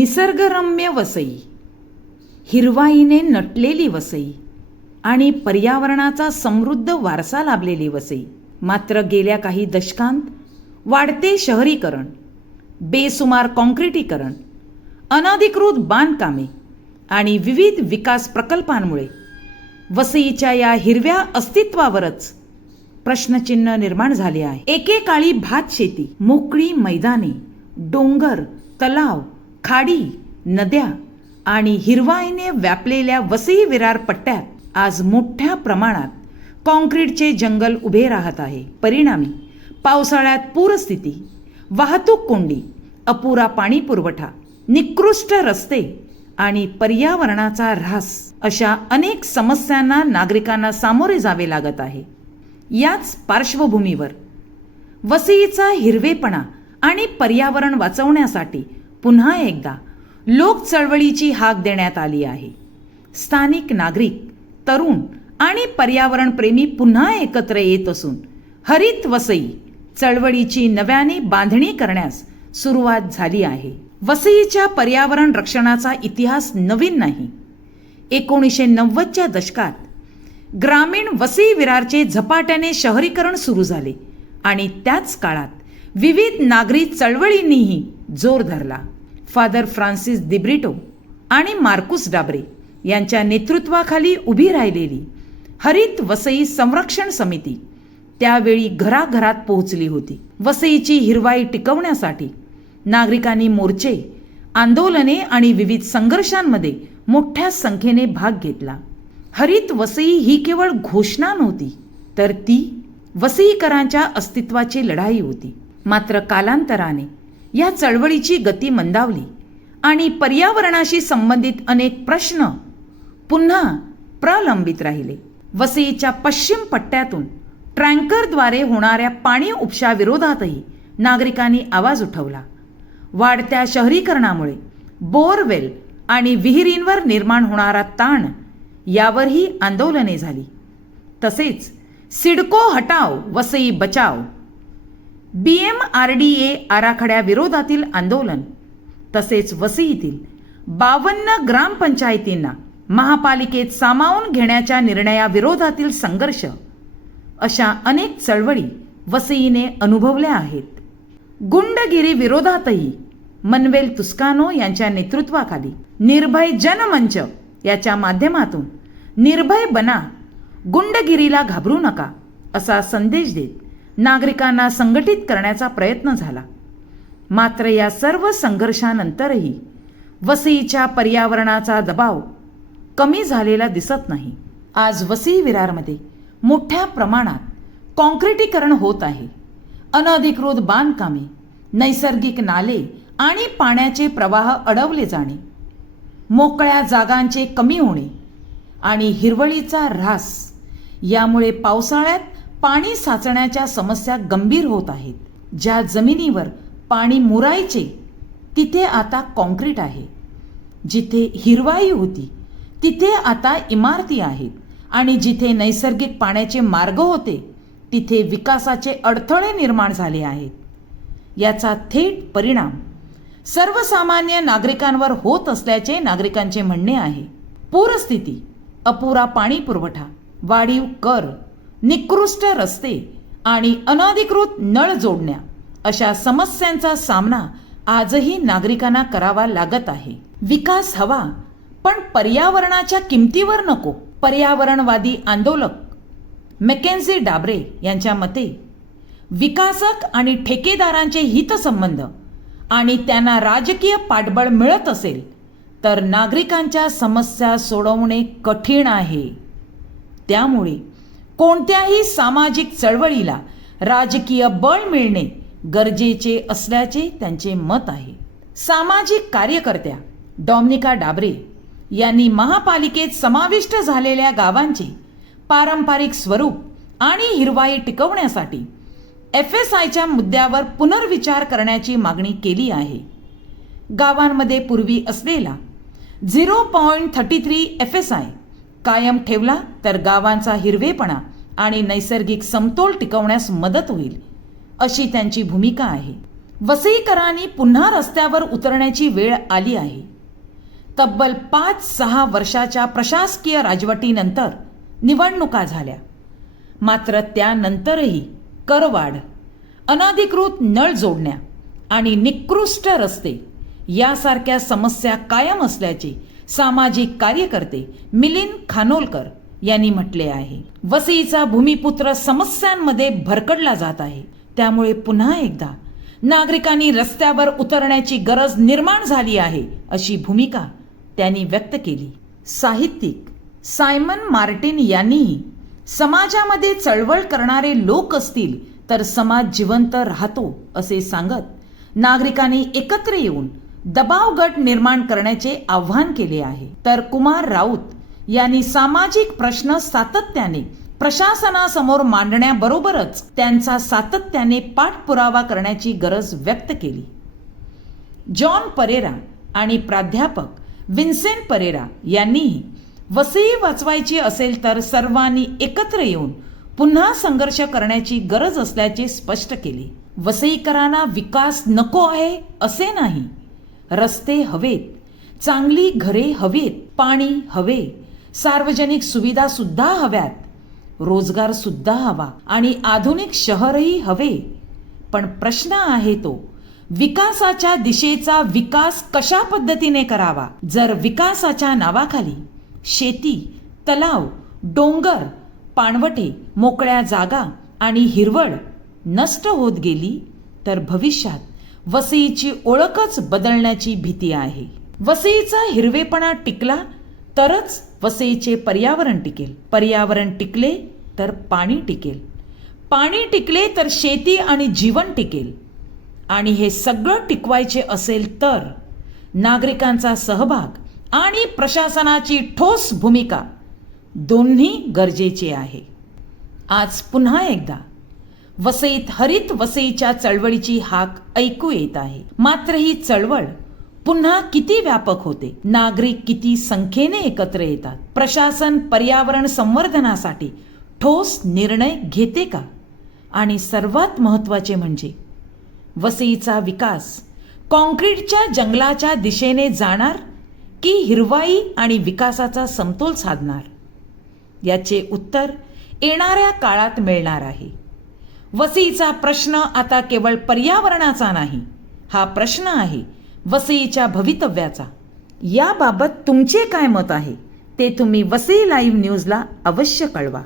निसर्गरम्य वसई, हिरवाईने नटलेली वसई आणि पर्यावरणाचा समृद्ध वारसा लाभलेली वसई. मात्र गेल्या काही दशकांत वाढते शहरीकरण, बेसुमार कॉन्क्रिटीकरण, अनधिकृत बांधकामे आणि विविध विकास प्रकल्पांमुळे वसईच्या या हिरव्या अस्तित्वावरच प्रश्नचिन्ह निर्माण झाले आहे. एकेकाळी भात शेती, मोकळी मैदाने, डोंगर, तलाव, खाडी, नद्या आणि हिरवाईने व्यापलेल्या वसई विरार पट्ट्यात आज मोठ्या प्रमाणात कॉन्क्रीटचे जंगल उभे राहत आहे. परिणामी पावसाळ्यात पूरस्थिती, वाहतूक कोंडी, अपुरा पाणी पुरवठा, निकृष्ट रस्ते आणि पर्यावरणाचा ऱ्हास अशा अनेक समस्यांना नागरिकांना सामोरे जावे लागत आहे. याच पार्श्वभूमीवर वसईचा हिरवेपणा आणि पर्यावरण वाचवण्यासाठी पुन्हा एकदा लोक चळवळीची हाक देण्यात आली आहे. स्थानिक नागरिक, तरुण आणि पर्यावरणप्रेमी पुन्हा एकत्र येत असून हरित वसई चळवळीची नव्याने बांधणी करण्यास सुरुवात झाली आहे. वसईच्या पर्यावरण रक्षणाचा इतिहास नवीन नाही. 1990च्या दशकात ग्रामीण वसई विरारचे झपाट्याने शहरीकरण सुरू झाले आणि त्याच काळात विविध नागरी चळवळींनीही जोर धरला. फादर फ्रान्सिस दिब्रिटो आणि मार्कुस डाब्रे यांच्या नेतृत्वाखाली उभी राहिलेली हरित वसई संरक्षण समिती त्यावेळी घराघरात पोहोचली होती. वसईची हिरवाई टिकवण्यासाठी नागरिकांनी मोर्चे, आंदोलने आणि विविध संघर्षांमध्ये मोठ्या संख्येने भाग घेतला. हरित वसई ही केवळ घोषणा नव्हती, तर ती वसईकरांच्या अस्तित्वाची लढाई होती. मात्र कालांतराने या चळवळीची गती मंदावली आणि पर्यावरणाशी संबंधित अनेक प्रश्न पुन्हा प्रलंबित राहिले. वसईच्या पश्चिम पट्ट्यातून टँकरद्वारे होणाऱ्या पाणी उपशाविरोधातही नागरिकांनी आवाज उठवला. वाढत्या शहरीकरणामुळे बोरवेल आणि विहिरींवर निर्माण होणारा ताण यावरही आंदोलने झाली. तसेच सिडको हटाव वसई बचाव, BMRDA आराखड्या विरोधातील आंदोलन, तसेच वसईतील 52 ग्रामपंचायतींना महापालिकेत सामावून घेण्याच्या निर्णयाविरोधातील संघर्ष अशा अनेक चळवळी वसईने अनुभवल्या आहेत. गुंडगिरी विरोधातही मनवेल तुस्कानो यांच्या नेतृत्वाखाली निर्भय जनमंच याच्या माध्यमातून निर्भय बना, गुंडगिरीला घाबरू नका असा संदेश देत नागरिकांना संघटित करण्याचा प्रयत्न झाला. मात्र या सर्व संघर्षानंतरही वसईच्या पर्यावरणाचा दबाव कमी झालेला दिसत नाही. आज वसई विरारमध्ये मोठ्या प्रमाणात कॉन्क्रिटीकरण होत आहे. अनधिकृत बांधकामे, नैसर्गिक नाले आणि पाण्याचे प्रवाह अडवले जाणे, मोकळ्या जागांचे कमी होणे आणि हिरवळीचा ऱ्हास यामुळे पावसाळ्यात पाणी साचण्याच्या समस्या गंभीर होत आहेत. ज्या जमिनीवर पाणी मुरायचे तिथे आता कॉन्क्रीट आहे. जिथे हिरवाई होती तिथे आता इमारती आहेत आणि जिथे नैसर्गिक पाण्याचे मार्ग होते तिथे विकासाचे अडथळे निर्माण झाले आहेत. याचा थेट परिणाम सर्वसामान्य नागरिकांवर होत असल्याचे नागरिकांचे म्हणणे आहे. पूरस्थिती, अपुरा पाणी पुरवठा, वाढीव कर, निकृष्ट रस्ते आणि अनधिकृत नळ जोडण्या अशा समस्यांचा सामना आजही नागरिकांना करावा लागत आहे. विकास हवा, पण पर्यावरणाच्या किमतीवर नको. पर्यावरणवादी आंदोलक मॅकेन्झी डाब्रे यांच्या मते विकासक आणि ठेकेदारांचे हितसंबंध आणि त्यांना राजकीय पाठबळ मिळत असेल तर नागरिकांच्या समस्या सोडवणे कठीण आहे. त्यामुळे कोणत्याही सामाजिक चळवळीला राजकीय बळ मिळणे गरजेचे असल्याचे त्यांचे मत आहे. सामाजिक कार्यकर्त्या डॉमिनिका डाब्रे यांनी महापालिकेत समाविष्ट झालेल्या गावांचे पारंपरिक स्वरूप आणि हिरवाई टिकवण्यासाठी FSIच्या मुद्द्यावर पुनर्विचार करण्याची मागणी केली आहे. गावांमध्ये पूर्वी असलेला 0.33 FSI कायम ठेवला तर गावांचा हिरवेपणा आणि नैसर्गिक समतोल टिकवण्यास मदत होईल अशी त्यांची भूमिका आहे. वसईकरांनी पुन्हा रस्त्यावर उतरण्याची वेळ आली आहे. तब्बल 5-6 वर्षाच्या प्रशासकीय राजवटीनंतर निवडणुका झाल्या. मात्र त्यानंतरही करवाढ, अनधिकृत नळ जोडण्या आणि निकृष्ट रस्ते यासारख्या समस्या कायम असल्याचे सामाजिक कार्यकर्ते मिलिंद खानोलकर यांनी म्हटले आहे. वसईचा भूमिपुत्र समस्यांमध्ये भरकटला जात आहे. त्यामुळे पुन्हा एकदा नागरिकांनी रस्त्यावर उतरण्याची गरज निर्माण झाली आहे, अशी भूमिका त्यांनी व्यक्त केली. साहित्यिक सायमन मार्टिन यांनीही समाजामध्ये चळवळ करणारे लोक असतील तर समाज जिवंत राहतो असे सांगत नागरिकांनी एकत्र येऊन दबाव गट निर्माण करण्याचे आव्हान केले आहे. तर कुमार राऊत यांनी सामाजिक प्रश्न सातत्याने प्रशासनासमोर मांडण्याबरोबरच त्यांचा सातत्याने पाठपुरावा करण्याची गरज व्यक्त केली. जॉन परेरा आणि प्राध्यापक विन्सेंट परेरा यांनीही वसई वाचवायची असेल तर सर्वांनी एकत्र येऊन पुन्हा संघर्ष करण्याची गरज असल्याचे स्पष्ट केले. वसईकरांना विकास नको आहे असे नाही. रस्ते हवेत, चांगली घरे हवेत, पाणी हवे, सार्वजनिक सुविधा सुद्धा हव्यात, रोजगार सुद्धा हवा आणि आधुनिक शहरही हवे. पण प्रश्न आहे तो विकासाच्या दिशेचा विकास कशा पद्धतीने करावा. जर विकासाच्या नावाखाली शेती, तलाव, डोंगर, पाणवठे, मोकळ्या जागा आणि हिरवळ नष्ट होत गेली तर भविष्यात वसईची ओळखच बदलण्याची भीती आहे. वसईचा हिरवेपणा टिकला तरच वसईचे पर्यावरण टिकेल. पर्यावरण टिकले तर पाणी टिकेल. पाणी टिकले तर शेती आणि जीवन टिकेल. आणि हे सगळं टिकवायचे असेल तर नागरिकांचा सहभाग आणि प्रशासनाची ठोस भूमिका दोन्ही गरजेचे आहे. आज पुन्हा एकदा वसईत हरित वसईच्या चळवळीची हाक ऐकू येत आहे. मात्र ही चळवळ पुन्हा किती व्यापक होते, नागरिक किती संख्येने एकत्र येतात, प्रशासन पर्यावरण संवर्धनासाठी ठोस निर्णय घेते का, आणि सर्वात महत्त्वाचे म्हणजे वसईचा विकास कॉन्क्रीटच्या जंगलाच्या दिशेने जाणार की हिरवाई आणि विकासाचा समतोल साधणार, याचे उत्तर येणाऱ्या काळात मिळणार आहे. वसईचा प्रश्न आता केवळ पर्यावरणाचा नाही, हा प्रश्न आहे वसईच्या भवितव्याचा. याबाबत तुमचे काय मत आहे ते तुम्ही वसई लाईव्ह न्यूजला अवश्य कळवा.